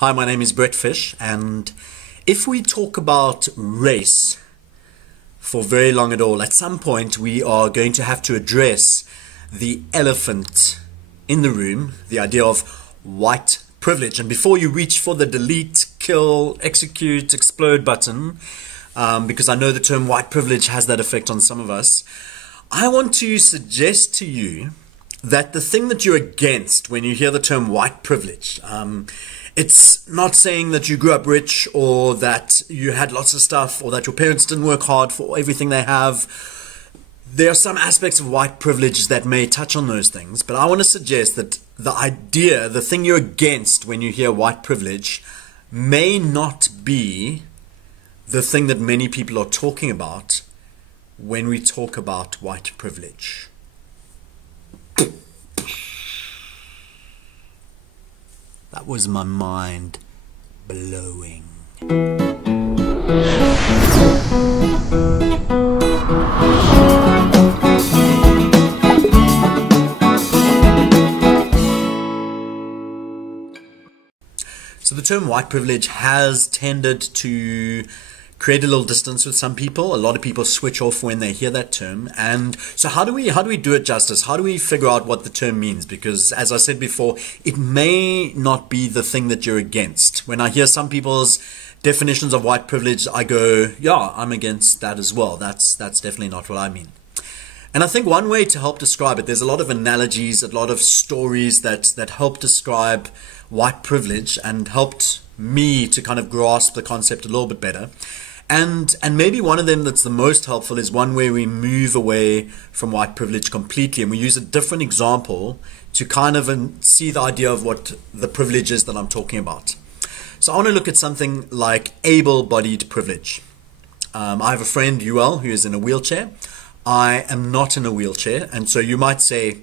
Hi, my name is Brett Fish, and if we talk about race for very long at all, at some point we are going to have to address the elephant in the room, the idea of white privilege. And before you reach for the delete, kill, execute, explode button, because I know the term white privilege has that effect on some of us, I want to suggest to you that the thing that you're against when you hear the term white privilege, it's not saying that you grew up rich or that you had lots of stuff or that your parents didn't work hard for everything they have. There are some aspects of white privilege that may touch on those things, but I want to suggest that the idea, the thing you're against when you hear white privilege, may not be the thing that many people are talking about when we talk about white privilege. That was my mind blowing. So the term white privilege has tended to create a little distance with some people. A lot of people switch off when they hear that term. And so how do we do it justice? How do we figure out what the term means? Because as I said before, it may not be the thing that you're against. When I hear some people's definitions of white privilege, I go, yeah, I'm against that as well. That's definitely not what I mean. And I think one way to help describe it, there's a lot of analogies, a lot of stories that help describe white privilege and helped me to kind of grasp the concept a little bit better. And maybe one of them that's the most helpful is one where we move away from white privilege completely and we use a different example to kind of see the idea of what the privilege is that I'm talking about. So I want to look at something like able-bodied privilege. I have a friend, UL, who is in a wheelchair. I am not in a wheelchair, and so you might say,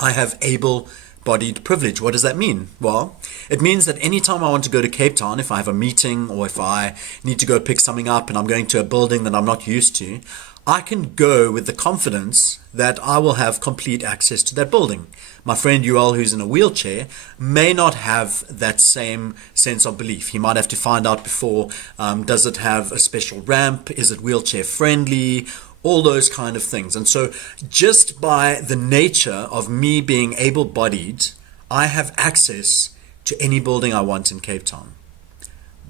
I have able-bodied privilege. What does that mean? Well, it means that anytime I want to go to Cape Town, if I have a meeting or if I need to go pick something up and I'm going to a building that I'm not used to, I can go with the confidence that I will have complete access to that building. My friend UL, who's in a wheelchair, may not have that same sense of belief. He might have to find out before, does it have a special ramp? Is it wheelchair friendly? All those kind of things. And so just by the nature of me being able-bodied, I have access to any building I want in Cape Town.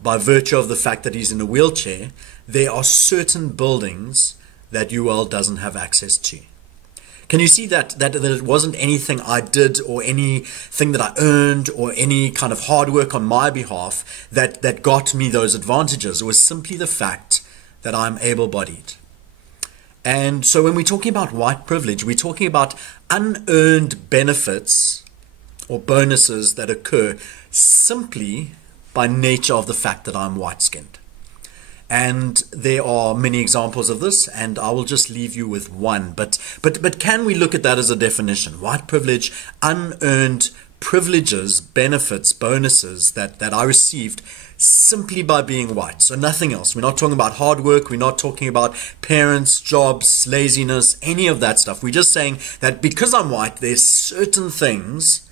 By virtue of the fact that he's in a wheelchair, there are certain buildings that UL doesn't have access to. Can you see that it wasn't anything I did or anything that I earned or any kind of hard work on my behalf that got me those advantages? It was simply the fact that I'm able-bodied. And so when we're talking about white privilege, we're talking about unearned benefits or bonuses that occur simply by nature of the fact that I'm white-skinned. And there are many examples of this, and I will just leave you with one. But can we look at that as a definition? White privilege, unearned privileges, benefits, bonuses that I received simply by being white. So nothing else. We're not talking about hard work. We're not talking about parents, jobs, laziness, any of that stuff. We're just saying that because I'm white, there's certain things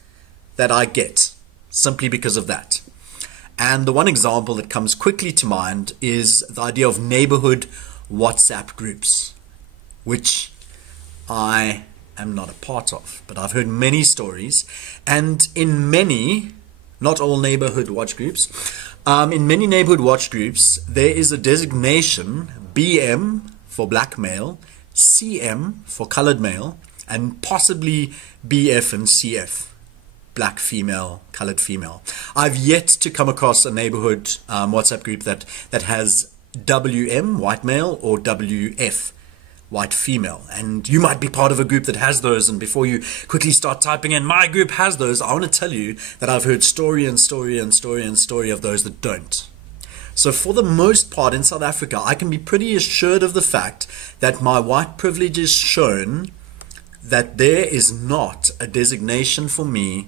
that I get simply because of that. And the one example that comes quickly to mind is the idea of neighborhood WhatsApp groups, which I am not a part of, but I've heard many stories, and in many, not all neighborhood watch groups, in many neighborhood watch groups, there is a designation, BM for black male, CM for colored male, and possibly BF and CF, black female, colored female. I've yet to come across a neighborhood WhatsApp group that has WM, white male, or WF, white female. And you might be part of a group that has those, and before you quickly start typing in my group has those, I want to tell you that I've heard story and story and story and story of those that don't. So for the most part in South Africa, I can be pretty assured of the fact that my white privilege is shown that there is not a designation for me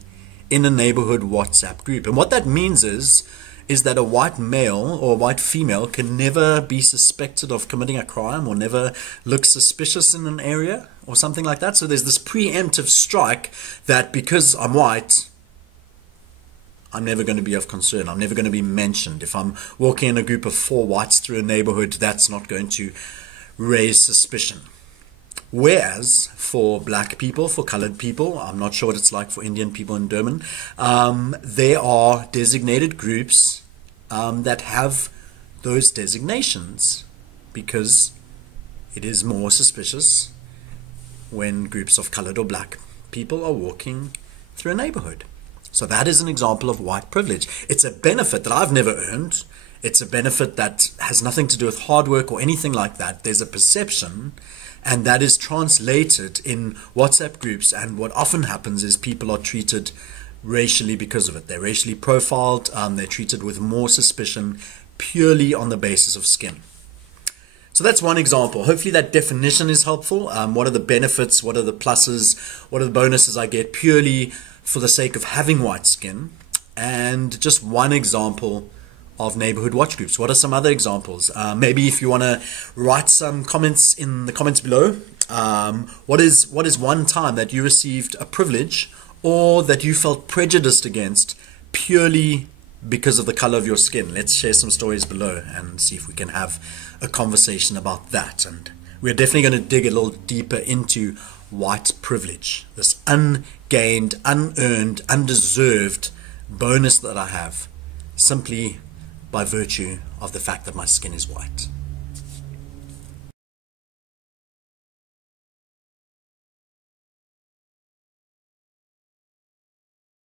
in a neighborhood WhatsApp group. And what that means is that a white male or a white female can never be suspected of committing a crime or never look suspicious in an area or something like that. So there's this preemptive strike that because I'm white, I'm never going to be of concern. I'm never going to be mentioned. If I'm walking in a group of 4 whites through a neighborhood, that's not going to raise suspicion. Whereas for black people, for colored people, I'm not sure what it's like for Indian people in Durban, there are designated groups that have those designations, because it is more suspicious when groups of colored or black people are walking through a neighborhood. So that is an example of white privilege. It's a benefit that I've never earned. It's a benefit that has nothing to do with hard work or anything like that. There's a perception, and that is translated in WhatsApp groups, and what often happens is people are treated racially because of it. They're racially profiled, they're treated with more suspicion purely on the basis of skin. So that's one example. Hopefully that definition is helpful. What are the benefits? What are the pluses? What are the bonuses I get purely for the sake of having white skin? And just one example of neighborhood watch groups. What are some other examples? Maybe if you want to write some comments in the comments below. What is one time that you received a privilege or that you felt prejudiced against purely because of the color of your skin? Let's share some stories below and see if we can have a conversation about that. And we're definitely going to dig a little deeper into white privilege, this ungained, unearned, undeserved bonus that I have simply by virtue of the fact that my skin is white.